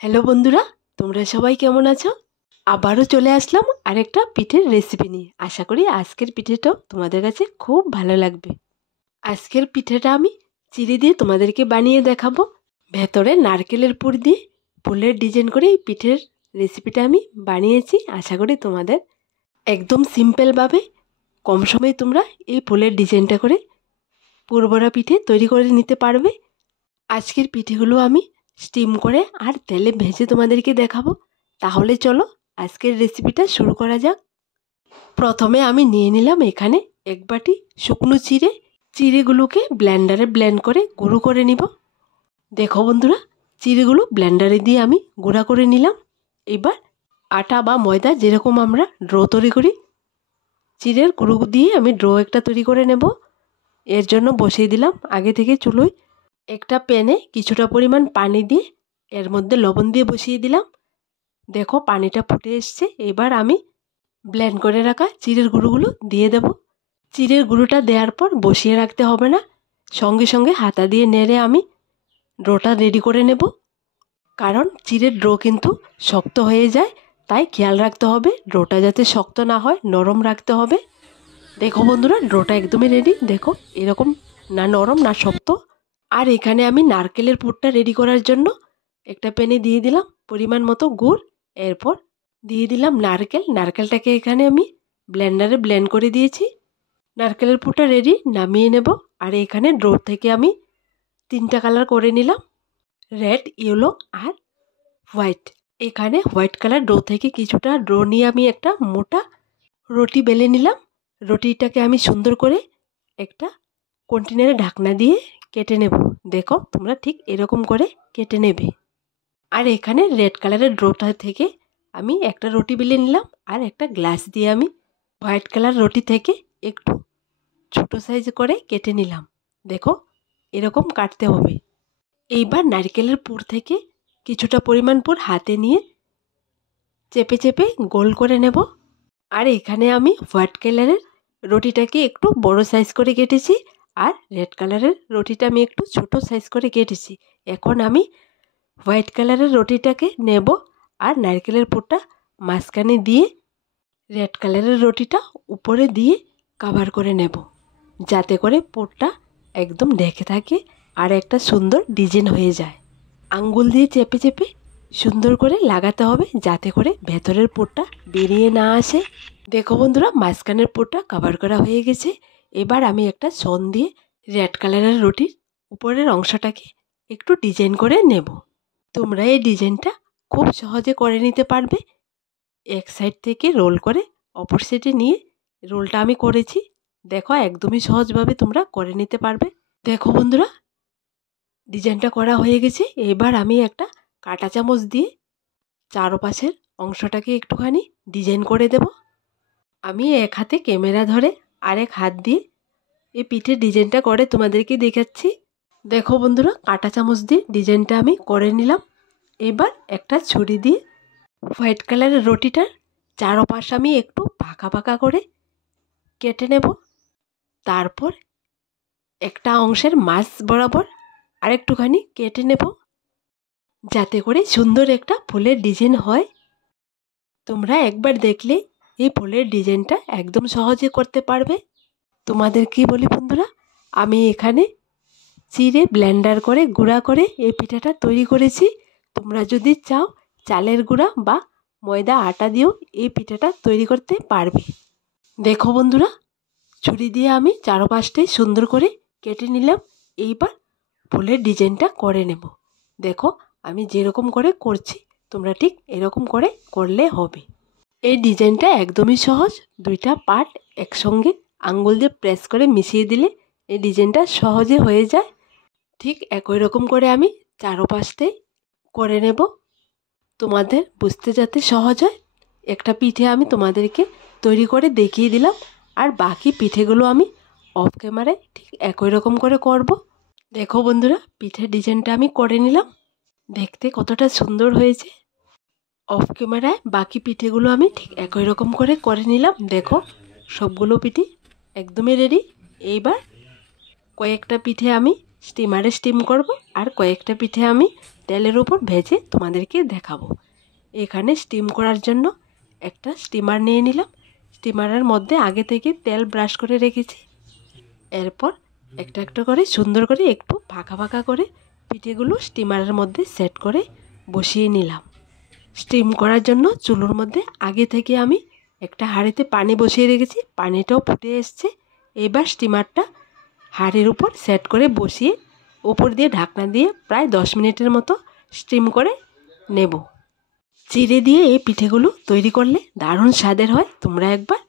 Hello বন্ধুরা, তোমরা সবাই কেমন আছো? আবারও চলে আসলাম আরেকটা পিঠের রেসিপি নিয়ে। আশা করি আজকের পিঠেটাও তোমাদের কাছে খুব ভালো লাগবে। আজকের পিঠেটা আমি চিড়ে দিয়ে তোমাদেরকে বানিয়ে দেখাবো। ভেতরে নারকেলের পুর দিয়ে ফুলের ডিজাইন করে এই পিঠের রেসিপিটা আমি বানিয়েছি। আশা করি তোমাদের একদম সিম্পলভাবে কম সময়ে তোমরা এই ফুলের ডিজাইনটা করে পুরভরা পিঠে তৈরি করে নিতে পারবে। আজকের পিঠেগুলো আমি স্টিম করে আর তেলে ভেজে তোমাদেরকে দেখাবো। তাহলে চলো আজকের রেসিপিটা শুরু করা যাক। প্রথমে আমি নিয়ে নিলাম এখানে এক বাটি শুকনো চিড়ে। চিড়েগুলোকে ব্লেন্ডারে ব্লেন্ড করে গুঁড়ো করে নিব। দেখো বন্ধুরা, চিড়েগুলো ব্লেন্ডারে দিয়ে আমি গুঁড়া করে নিলাম। এবার আটা বা ময়দা যেরকম আমরা ড্রো তৈরি করি, চিড়ের গুঁড়ো দিয়ে আমি ড্রো একটা তৈরি করে নেব। এর জন্য বসিয়ে দিলাম আগে থেকে চুলোয় একটা প্যানে কিছুটা পরিমাণ পানি দিয়ে এর মধ্যে লবণ দিয়ে বসিয়ে দিলাম। দেখো পানিটা ফুটে এসছে। এবার আমি ব্লেন্ড করে রাখা চিড়ের গুঁড়োগুলো দিয়ে দেব। চিড়ের গুঁড়োটা দেওয়ার পর বসিয়ে রাখতে হবে না, সঙ্গে সঙ্গে হাতা দিয়ে নেড়ে আমি ডোটা রেডি করে নেব। কারণ চিড়ের ডো কিন্তু শক্ত হয়ে যায়, তাই খেয়াল রাখতে হবে ডোটা যাতে শক্ত না হয়, নরম রাখতে হবে। দেখো বন্ধুরা, ডোটা একদমই রেডি। দেখো এরকম না নরম না শক্ত। আর এখানে আমি নারকেলের পুরটা রেডি করার জন্য একটা প্যানে দিয়ে দিলাম পরিমাণ মতো গুড়। এরপর দিয়ে দিলাম নারকেলটাকে এখানে আমি ব্লেন্ডারে ব্লেন্ড করে দিয়েছি। নারকেলের পুরটা রেডি, নামিয়ে নেব। আর এখানে ড্রো থেকে আমি 3টা কালার করে নিলাম, রেড, ইয়েলো আর হোয়াইট। এখানে হোয়াইট কালার ড্রো থেকে কিছুটা ড্রো নিয়ে আমি একটা মোটা রুটি বেলে নিলাম। রুটিটাকে আমি সুন্দর করে একটা কন্টেনারে ঢাকনা দিয়ে কেটে নেব। দেখো তোমরা ঠিক এরকম করে কেটে নেবে। আর এখানে রেড কালারের ড্রোটা থেকে আমি একটা রুটি বেলে নিলাম আর একটা গ্লাস দিয়ে আমি হোয়াইট কালার রুটি থেকে একটু ছোট সাইজ করে কেটে নিলাম। দেখো এরকম কাটতে হবে। এইবার নারকেলের পুর থেকে কিছুটা পরিমাণ পুর হাতে নিয়ে চেপে চেপে গোল করে নেব। আর এখানে আমি হোয়াইট কালারের রুটিটাকে একটু বড় সাইজ করে কেটেছি আর রেড কালারের রুটিটা আমি একটু ছোট সাইজ করে কেটেছি। এখন আমি হোয়াইট কালারের রুটিটাকে নেব আর নারকেলের পুরটা মাঝখানে দিয়ে রেড কালারের রুটিটা উপরে দিয়ে কভার করে নেব, যাতে করে পুরটা একদম ঢেকে থাকে আর একটা সুন্দর ডিজাইন হয়ে যায়। আঙ্গুল দিয়ে চেপে চেপে সুন্দর করে লাগাতে হবে, যাতে করে ভেতরের পুরটা বেরিয়ে না আসে। দেখো বন্ধুরা, মাঝখানের পুরটা কভার করা হয়ে গেছে। এবার আমি একটা সন দিয়ে রেড কালারের রুটির উপরের অংশটাকে একটু ডিজাইন করে নেব। তোমরা এই ডিজাইনটা খুব সহজে করে নিতে পারবে। এক সাইড থেকে রোল করে অপর সাইডে নিয়ে রোলটা আমি করেছি। দেখো একদমই সহজভাবে তোমরা করে নিতে পারবে। দেখো বন্ধুরা, ডিজাইনটা করা হয়ে গেছে। এবার আমি একটা কাঁটা চামচ দিয়ে চারপাশের অংশটাকে একটুখানি ডিজাইন করে দেব। আমি এক হাতে ক্যামেরা ধরে আরেক হাত দিয়ে এই পিঠের ডিজাইনটা করে তোমাদেরকে দেখাচ্ছি। দেখো বন্ধুরা, কাঁটা চামচ দিয়ে ডিজাইনটা আমি করে নিলাম। এবার একটা ছুরি দিয়ে হোয়াইট কালারের রুটিটার চারপাশ আমি একটু ফাঁকা ফাঁকা করে কেটে নেব। তারপর একটা অংশের মাছ বরাবর আরেকটুখানি কেটে নেব, যাতে করে সুন্দর একটা ফুলের ডিজাইন হয়। তোমরা একবার দেখলে এই ফুলের ডিজাইনটা একদম সহজে করতে পারবে। তোমাদেরকে বলি বন্ধুরা, আমি এখানে চিড়ে ব্লেন্ডার করে গুঁড়া করে এই পিঠাটা তৈরি করেছি। তোমরা যদি চাও চালের গুঁড়া বা ময়দা আটা দিয়েও এই পিঠাটা তৈরি করতে পারবে। দেখো বন্ধুরা, ছুরি দিয়ে আমি চারপাশটাই সুন্দর করে কেটে নিলাম। এইবার ফুলের ডিজাইনটা করে নেব। দেখো আমি যেরকম করে করছি তোমরা ঠিক এরকম করে করলে হবে। এই ডিজাইনটা একদমই সহজ। 2টা পার্ট একসঙ্গে আঙ্গুল দিয়ে প্রেস করে মিশিয়ে দিলে এই ডিজাইনটা সহজে হয়ে যায়। ঠিক একই রকম করে আমি চারপাশটাই করে নেব, তোমাদের বুঝতে যাতে সহজ হয়। একটা পিঠে আমি তোমাদেরকে তৈরি করে দেখিয়ে দিলাম, আর বাকি পিঠেগুলো আমি অফ ক্যামেরায় ঠিক একই রকম করে করব। দেখো বন্ধুরা, পিঠের ডিজাইনটা আমি করে নিলাম। দেখতে কতটা সুন্দর হয়েছে। অফ ক্যামেরায় বাকি পিঠেগুলো আমি ঠিক একই রকম করে নিলাম। দেখো সবগুলো পিঠে একদমই রেডি। এইবার কয়েকটা পিঠে আমি স্টিমারে স্টিম করব আর কয়েকটা পিঠে আমি তেলের উপর ভেজে তোমাদেরকে দেখাবো। এখানে স্টিম করার জন্য একটা স্টিমার নিয়ে নিলাম। স্টিমারের মধ্যে আগে থেকে তেল ব্রাশ করে রেখেছি। এরপর একটা একটা করে সুন্দর করে একটু ফাঁকা ফাঁকা করে পিঠেগুলো স্টিমারের মধ্যে সেট করে বসিয়ে নিলাম। স্টিম করার জন্য চুলোর মধ্যে আগে থেকে আমি একটা হাঁড়িতে পানি বসিয়ে রেখেছি। পানিটাও ফুটে এসছে। এবার স্টিমারটা হাঁড়ির উপর সেট করে বসিয়ে উপর দিয়ে ঢাকনা দিয়ে প্রায় 10 মিনিটের মতো স্টিম করে নেব। চিড়ে দিয়ে এই পিঠেগুলো তৈরি করলে দারুণ স্বাদের হয়। তোমরা একবার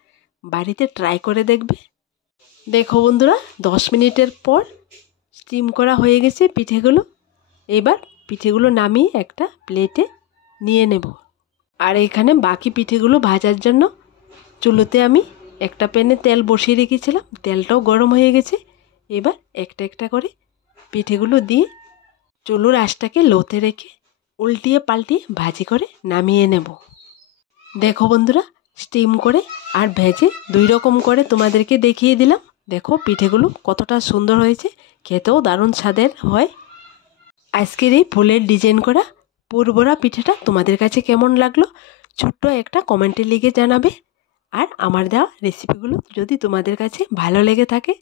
বাড়িতে ট্রাই করে দেখবে। দেখো বন্ধুরা, 10 মিনিটের পর স্টিম করা হয়ে গেছে পিঠেগুলো। এবার পিঠেগুলো নামিয়ে একটা প্লেটে নিয়ে নেব। আর এখানে বাকি পিঠেগুলো ভাজার জন্য চুলোতে আমি একটা প্যানে তেল বসিয়ে রেখেছিলাম। তেলটাও গরম হয়ে গেছে। এবার একটা একটা করে পিঠেগুলো দিয়ে চুলোর আঁচটাকে লোতে রেখে উল্টিয়ে পাল্টিয়ে ভাজি করে নামিয়ে নেব। দেখো বন্ধুরা, স্টিম করে আর ভেজে 2 রকম করে তোমাদেরকে দেখিয়ে দিলাম। দেখো পিঠেগুলো কতটা সুন্দর হয়েছে, খেতেও দারুণ স্বাদের হয়। আজকের এই ফুলের ডিজাইন করা পুরভরা পিঠেটা তোমাদের কাছে কেমন লাগলো ছোট্ট একটা কমেন্টে লিখে জানাবে। আর আমার দেওয়া রেসিপিগুলো যদি তোমাদের কাছে ভালো লেগে থাকে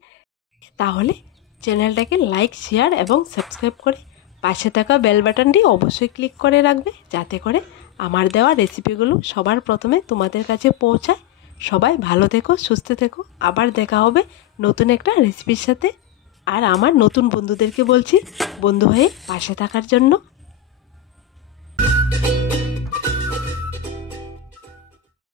তাহলে চ্যানেলটাকে লাইক, শেয়ার এবং সাবস্ক্রাইব করে পাশে থাকা বেল বাটনটি অবশ্যই ক্লিক করে রাখবে, যাতে করে আমার দেওয়া রেসিপিগুলো সবার প্রথমে তোমাদের কাছে পৌঁছায়। সবাই ভালো থেকো, সুস্থ থেকো। আবার দেখা হবে নতুন একটা রেসিপির সাথে। আর আমার নতুন বন্ধুদেরকে বলছি বন্ধু হয়ে পাশে থাকার জন্য।